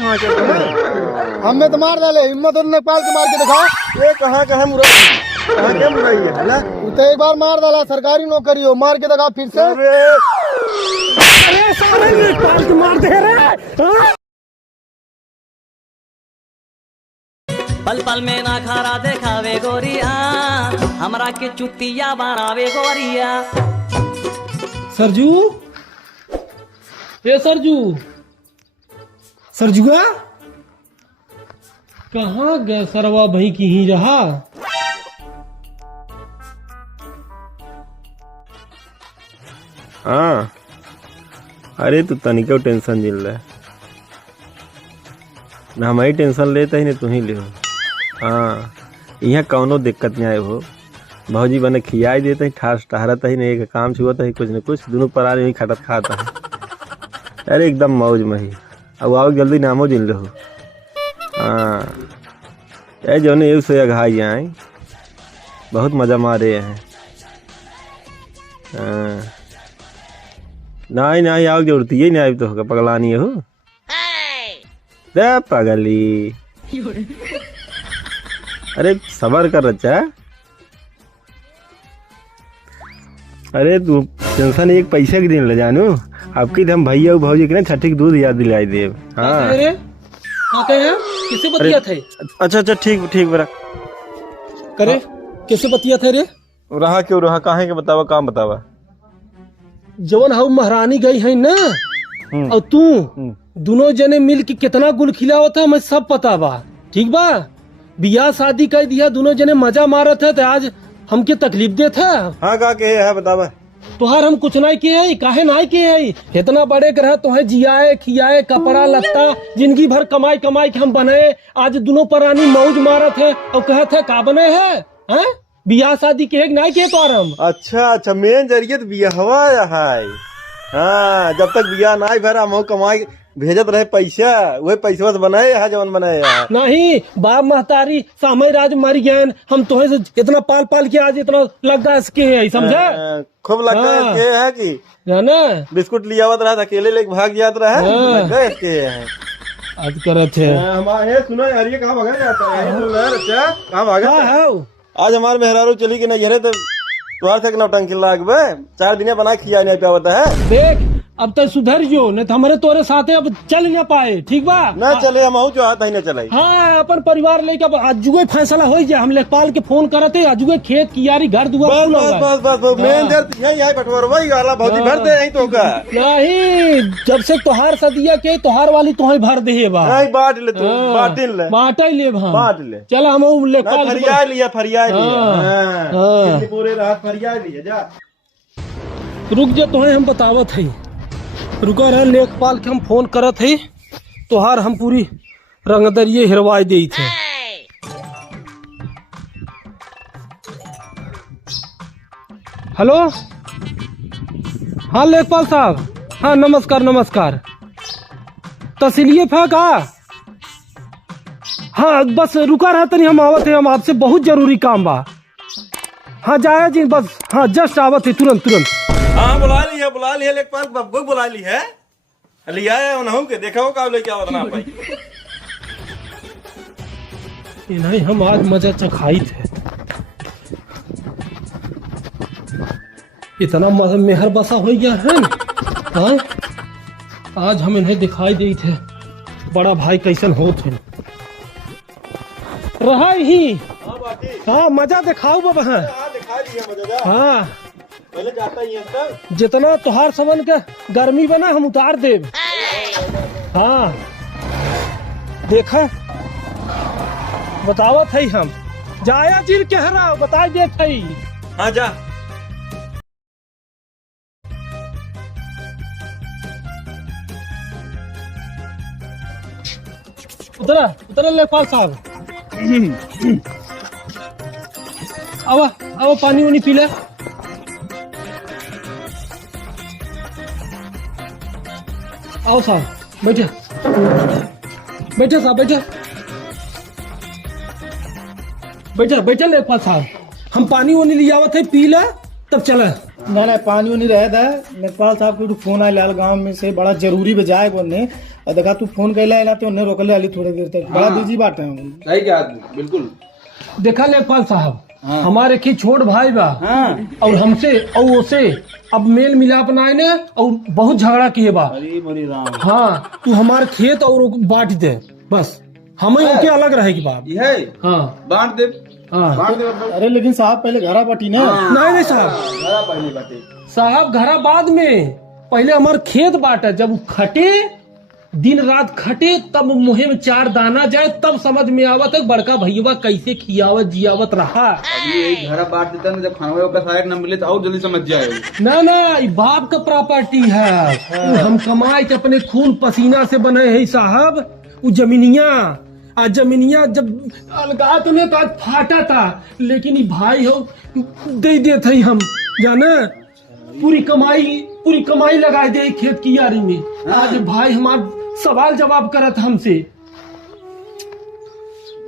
हमें तो मार डाले, हिम्मत और नेपाल के मार के दिखा। ये कहाँ का है मुराई? कहाँ के मुराई है? तो एक बार मार डाला, सरकारी नौकरी हो, मार के दिखा फिर से। अरे सारे नेपाल के मार दे रहे। पल पल में ना खारा देखावे गोरिया, हमरा के चुतिया बनावे गोरिया। सरजू, ए सरजू, सरजुआ कहाँ गया सरवा भाई की ही रहा। हाँ, अरे तू तनिको टेंशन झेल रहा है ना, हमारी टेंशन लेता ही नहीं, तू ही ले। हाँ, यहाँ कौनो दिक्कत नहीं आए हो। भौजी बने खियाई देते ही, ठास टहरता ही नहीं, काम छुआता ही, कुछ न कुछ दोनों पराने ही खटत खाता है। अरे एकदम मौज में ही। अब आओ जल्दी नामो जिन लो। हाँ, जो ने एक से घाई आए, बहुत मजा मारे हैं। हाँ, नहीं नहीं आओ, जरूरत ही नहीं आई तो पगलानी हो दे पगली। अरे सबर कर रचा। अरे तू टेंशन एक पैसे के दिन ले जानू, आपकी हम भैया भौजी के ना छठी के दूध याद दिलाई दे। हाँ किसे बतिया थे? अच्छा अच्छा ठीक ठीक बरा करे कैसे बतिया थे रे? रहा क्यों रहा, काहे के बतावा, काम बतावा। जवन हाउ महारानी गई है ना, और तू दोनों जने मिल के कितना गुल खिलावत है, मैं सब पता बा। ठीक बा, बियाह शादी कर दिया, दोनों जने मजा मारत है, तो आज हमके तकलीफ देत है। हाँ का के है बतावा। तुहार हम कुछ नहीं किए है, काहे नहीं किए है। इतना बड़े ग्रह तुहे जियाए खियाए, कपड़ा लत्ता जिंदगी भर कमाई कमाई के हम बने, आज दोनों परानी मौज मारत है और कहते है का बने है। बियाह शादी के नहीं किए तो हम। अच्छा अच्छा, मेन जरिए तो बियाहवा है। हाँ, जब तक बियाह ना भरा हम कमाई भेजत रहे पैसा, वही पैसा से बनाए है जवन बनाए है। नहीं, बाप महतारी सामय राज मर गए, हम तुम्हें से इतना पाल पाल के आज इतना लगा इसके है, समझा? खूब लगा इसके है कि ना बिस्कुट लियावत रहा था, अकेले लेके भाग जात रहा है, लगा इसके है। आज करत है हमारे सुनो यार, ये कहाँ भागा जाता है? कहाँ भागा है? आज हमारे मेहरारू चली के नहीं तो तुम्हारे तक नौटंकी लाग बे, 4 दिन बना खिया नहीं पिया होता है। देख अब तो सुधर जो, नहीं तो हमारे तोरे साथे अब चल न पाए। ठीक बा ना चले, हम जो आता ही न चले। हाँ, अपन परिवार लेके अब आजुए फैसला हो जाए। हम लेखपाल के फोन करते, आजुए खेत कियारी घर दुआर बस बस बस बस मेन देर यही है, बटवर वही वाला भौजी भर दे यही तो का। नहीं, जब से तोहार सदिया के तोहार वाली तोहे भर दे बा। नहीं बांट ले तू, बांट ले, बांट ले, बांट ले। चल हम लेखपाल फरिया लिया, फरिया लिया पूरे रात फरिया लिया। जा रुक जा, तोहे हम बतावत है। रुका रहे, लेखपाल के हम फोन करत है, तोहार हम पूरी रंगदरिये हिरवाई दी थे। हेलो, हाँ लेखपाल साहब, हाँ नमस्कार नमस्कार। तहसीलिये फा का? हाँ बस रुका रहा तनी, हम आवत है, हम आपसे बहुत जरूरी काम बा। हाँ जाया जी, बस हाँ जस्ट आवत है, तुरंत तुरंत। हाँ बुला ली है लेखपाल बब्बू बुला ली है, लिया है उन्होंने के देखा हो का लेके आवत ना भाई। नहीं, हम आज मजा चखाई थे, इतना मेहर बसा हो गया है। हाँ, आज हम इन्हें दिखाई दी थे बड़ा भाई कैसन हो थे। रहा ही हाँ, मजा दिखाओ बाबा। हाँ, पहले जाता ही अंदर, जितना तुहार सबन के गर्मी बना हम उतार दे। हाँ देखा, बतावत है हम जाया जी कह रहा बता देत है। हाँ जा। उतरा उतरा लेखपाल साहब, आओ आओ पानी वानी पी ले। आओ साहब, बैठे बैठे साहब, बैठे बैठे बैठे लेखपाल साहब, हम पानी वानी लिया हुआ थे, पी ले तब चले। नहीं पानी नहीं रहे था। लेखपाल साहब को फोन आया लाल गांव में से, बड़ा जरूरी बजाए बोलने, और देखा तू फोन कैला तो उन्हें रोकले वाली थोड़ी देर तक बड़ा बिजी बात है सही क्या आदमी बिल्कुल। देखा लेखपाल साहब, हमारे की छोट भाई बा और हमसे और उसे अब मेल मिलाप नाई ने और बहुत झगड़ा किए बा। अरे मरी राम। हाँ, तू हमारे खेत और बांट दे, बस हमें ओके अलग रहेगी बात। ये हाँ बांट दे, हाँ। बांट दे मतलब। अरे लेकिन साहब पहले घरा पटी ना। नहीं साहब, घरा पहले बाटे। साहब घरा बाद में, पहले हमारे खेत बांटे, जब खटे दिन रात खटे तब मुहे में 4 दाना जाए तब समझ में आवत है बड़का भैया कैसे खियावत जियावत रहा। अभी यही घरा बांट देता ना, जब खाना का सहायक न मिले तो और जल्दी समझ जाए। ना ना, ये बाप का प्रॉपर्टी है, हम कमाए के अपने खून पसीना से बने है साहब। वो जमीनिया जमीनिया जब अलगा तो नहीं तो आज फाटा था, लेकिन ये भाई हो दे देते हम जाने, पूरी कमाई लगा दे खेत की यारी में। आज भाई हमारा सवाल जवाब करत हमसे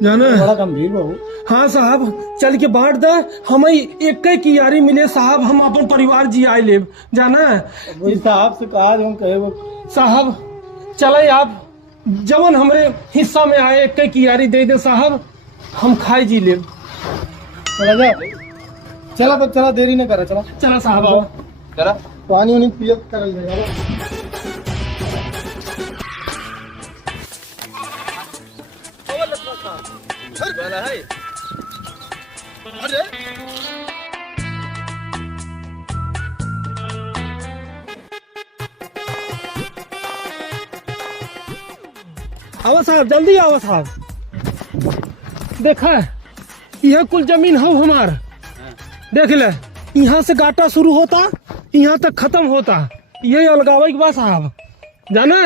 जाने। बड़ा गंभीर बाबू। हाँ साहब, चल के बांट दे, हमें एक की यारी मिले साहब, हम अपन परिवार जी आए ले जाना। वही साहब से कहा जो हम कहे वो साहब चले आप, जवन हमरे हिस्सा में आए एक की यारी दे दे साहब, हम खाए जी ले। चला जा, चला तो चला, देरी न करा, चला चला साहब आओ। जरा पानी उनी पिया करल जाएगा। आओ साहब, जल्दी आओ साहब। देखा यह कुल जमीन हो हमार, देख ले, यहाँ से गाटा शुरू होता यहाँ तक खत्म होता, यही अलगावे के बाद साहब जाने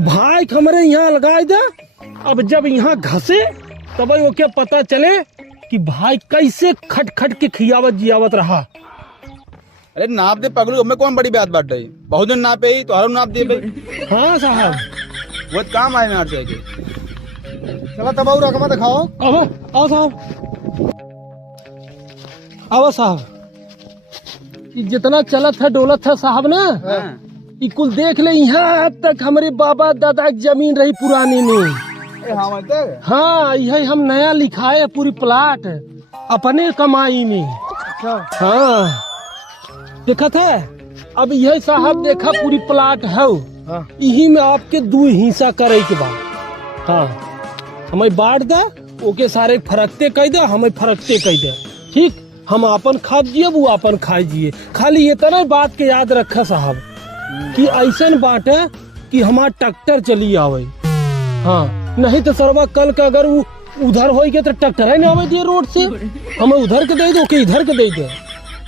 भाई हमारे यहाँ अलगाए दे। अब जब यहाँ घसे तब ओके पता चले कि भाई कैसे खट खट के खियावत जियावत रहा। अरे नाप दे पकड़ू, हमें कौन बड़ी बात बांट रही, बहुत दिन नापे ही तो हर नाप दे भाई। हाँ साहब, वो काम आए ना चाहिए। चला तब और रकमा दिखाओ। आओ आओ साहब, आओ साहब। ये जितना चलत है डोलत है साहब ना, ये कुल देख ले, यहाँ तक हमारे बाबा दादा की जमीन रही पुरानी में। हाँ, यही हम नया लिखाए पूरी प्लाट अपने कमाई में। हाँ देखा था, अब यही साहब देखा पूरी प्लाट है, यही में आपके 2 हिस्सा करे के बाद। हाँ, हमें बांट दे, ओके सारे फरकते कह दे, हमें फरकते कह दे, ठीक। हम अपन खा जिए, वो अपन खाए जिए। खाली ये तरह बात के याद रखा साहब कि ऐसा बांटे कि हमारा ट्रैक्टर चली आवे। हाँ, नहीं तो सरवा कल का अगर वो उधर हो गया तो ट्रैक्टर है नहीं आवे दिए रोड से, हमें उधर के दे दो कि इधर के दे दे।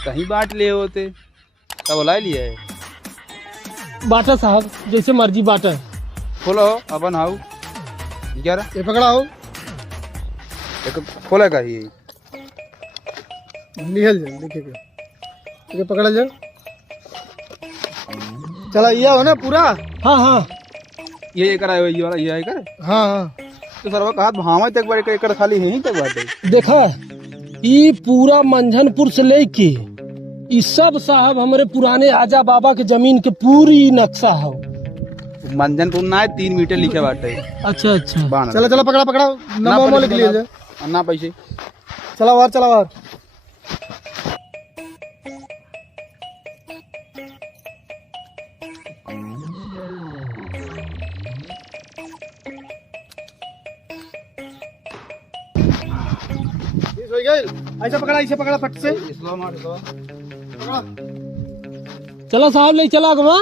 कहीं बांट लिए होते तब बुला लिया है। बांटा साहब, जैसे मर्जी बांटा। खोलो अपन हाउ 11 ये पकड़ा हो, एक खोला का ही निकल जाए, देखिए ये पकड़ा जाए। चला ये हो ना पूरा। हाँ हाँ ये कराए ये वाला ये कर। हाँ हाँ, तो सरवा कहा भावा तक बार एक खाली है ही तक बात। देखा, ये पूरा मंझनपुर से लेके ये सब साहब हमारे पुराने आजा बाबा के जमीन के पूरी नक्शा है। मंजनपुर ना 3 मीटर लिखे बाटे। अच्छा अच्छा, चला चला पकड़ा पकड़ा, नंबर लिख लिया जाए। अन्ना पैसे चला वार, चला वार। ऐसा पकड़ा, ऐसे पकड़ा फट से। चला साहब ले चला गवा।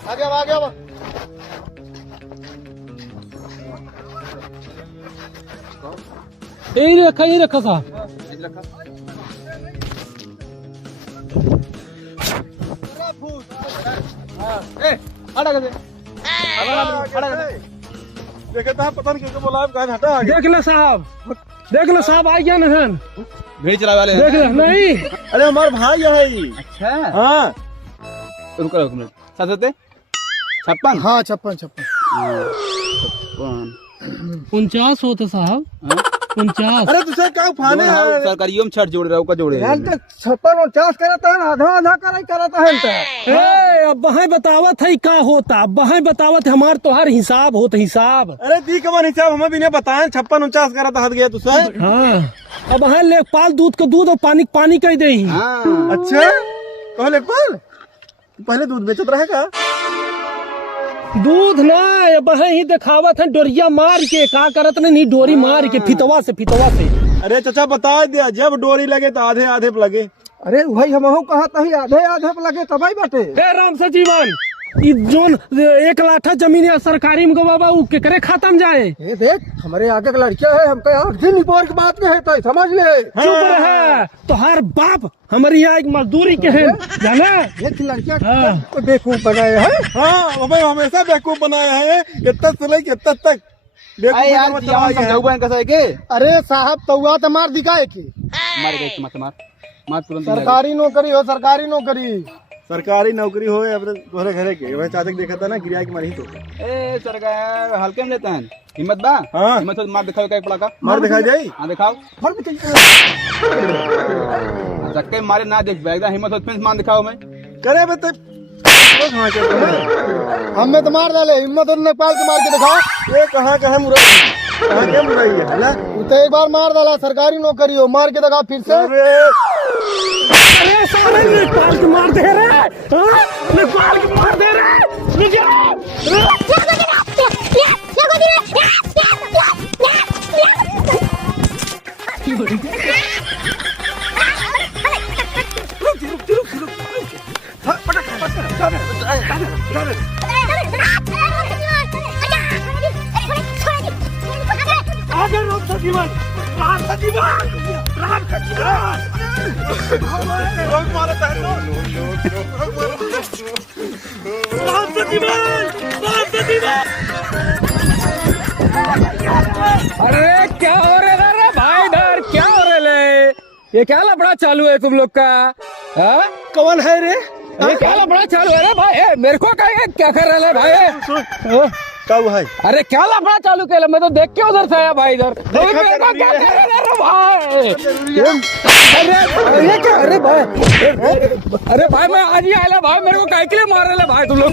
आ गया। यही रखा साहब। देख ले साहब, देख ले साहब, आ गया नहन। भेड़ चला वाले देख ले, नहीं अरे हमारे भाई है। अच्छा हाँ रुक मिनट 57 56। हाँ 56 56। 49 होते साहब, 49। अरे तुझे क्या फाने है सरकारियों में छठ जोड़ रहा हूँ का जोड़े यार तो 56-49 करता है ना, आधा आधा करता है तो। अब वहाँ बतावत है का होता, अब वहाँ बतावत है हमार तोहार हिसाब होता हिसाब। अरे दी कमान हिसाब हमें भी नहीं बताया, 56-49 करा था हद गया तुझसे। हाँ अब वहाँ लेखपाल दूध को दूध और पानी पानी कह दे। अच्छा कहो लेखपाल पहले दूध बेचत रहेगा? दूध ना अब वहाँ ही दिखावत है डोरिया मार के, का करत नहीं डोरी मार के फितवा से। अरे चाचा बता दिया, जब डोरी लगे तो आधे आधे पे लगे। अरे भाई हम कहा था आधे आधे पे लगे तबाही बाटे। हे राम सजीवन, ई जोन 1 लाठा जमीन है सरकारी में बाबा वो केकरे खाता में जाए? ये देख हमारे आगे का लड़किया है, हमको 8 दिन निपोर की बात में है तो समझ ले। चुप रहे, तोहार बाप हमारी यहाँ एक मजदूरी के है जाना। ये लड़किया हाँ। तो बेवकूफ बनाया है। हाँ भाई हमेशा बेवकूफ बनाया है, इतना से लेके इतना तक कैसा है के अरे साहब तौआ तो मार दिखाए की मार गए मार तुरंत सरकारी नौकरी हो, सरकारी नौकरी। सरकारी नौकरी हो या फिर तोहरे घरे के वही चाचा देखा था ना गिरिया की मारी तो ए सरकार हल्के में लेता है हिम्मत बा। हाँ। हिम्मत मार दिखाओ क्या पड़ा का मार दिखा जाई। हाँ दिखाओ धक्के मारे ना देख बैगदा हिम्मत हो फिर मार दिखाओ मैं करे बे तो हमें तो मार डाले, हिम्मत और नेपाल के मार के दिखाओ। ये कहाँ का है मुराई, कहाँ क्या मुराई है ना? तू तो एक बार मार डाला, सरकारी नौकरी हो, मार के दिखा फिर से। अरे सारे नेपाल के मार दे रहे, हाँ? नेपाल के मार दे रहे। आगे राम सजीवन, राम सजीवन, राम सजीवन। अरे क्या हो रहा है भाई इधर, क्या हो रहा है? ये क्या लफड़ा चालू है तुम लोग का? हाँ? कौन है रे? ये क्या लफड़ा चालू है रे भाई? मेरे को क्या कर रहे भाई? हाँ? कब भाई? अरे क्या लफड़ा चालू किया? मैं तो देख के उधर से आया भाई इधर। मेरे को क्या कर रहे रे भाई? अरे क्या? अरे भाई, अरे भाई मैं आज ही आया भाई, मेरे को काय के लिए मार रहे भाई तुम लोग?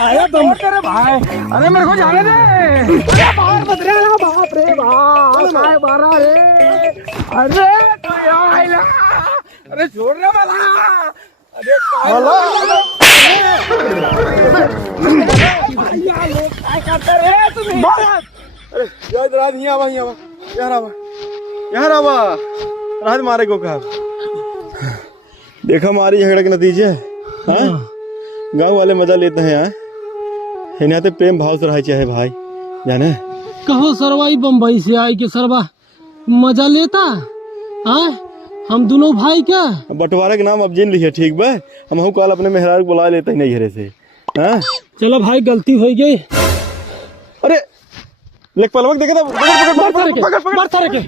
आया तुम तेरे भाई? अरे मेरे को जाने दे, बाहर मत रे बाप रे बाप, काय मारा रे? अरे अरे छोड़ने वाला, अरे रात मारे को कहा देखा हमारी झगड़े के नतीजे। हाँ गांव वाले मजा लेते हैं यार, यहाँ पे प्रेम भाव से रहा चाहे भाई जाने। कहो सरवाई बम्बई से आई के सरवा मजा लेता। हाँ हम दोनों भाई क्या बंटवारा के नाम अब जिन लिखे ठीक बा, हम कल अपने मेहरार बुला लेते ही नहीं घरे से। हाँ चलो भाई गलती हो गई। अरे लेखपाल देखे था मार सारे के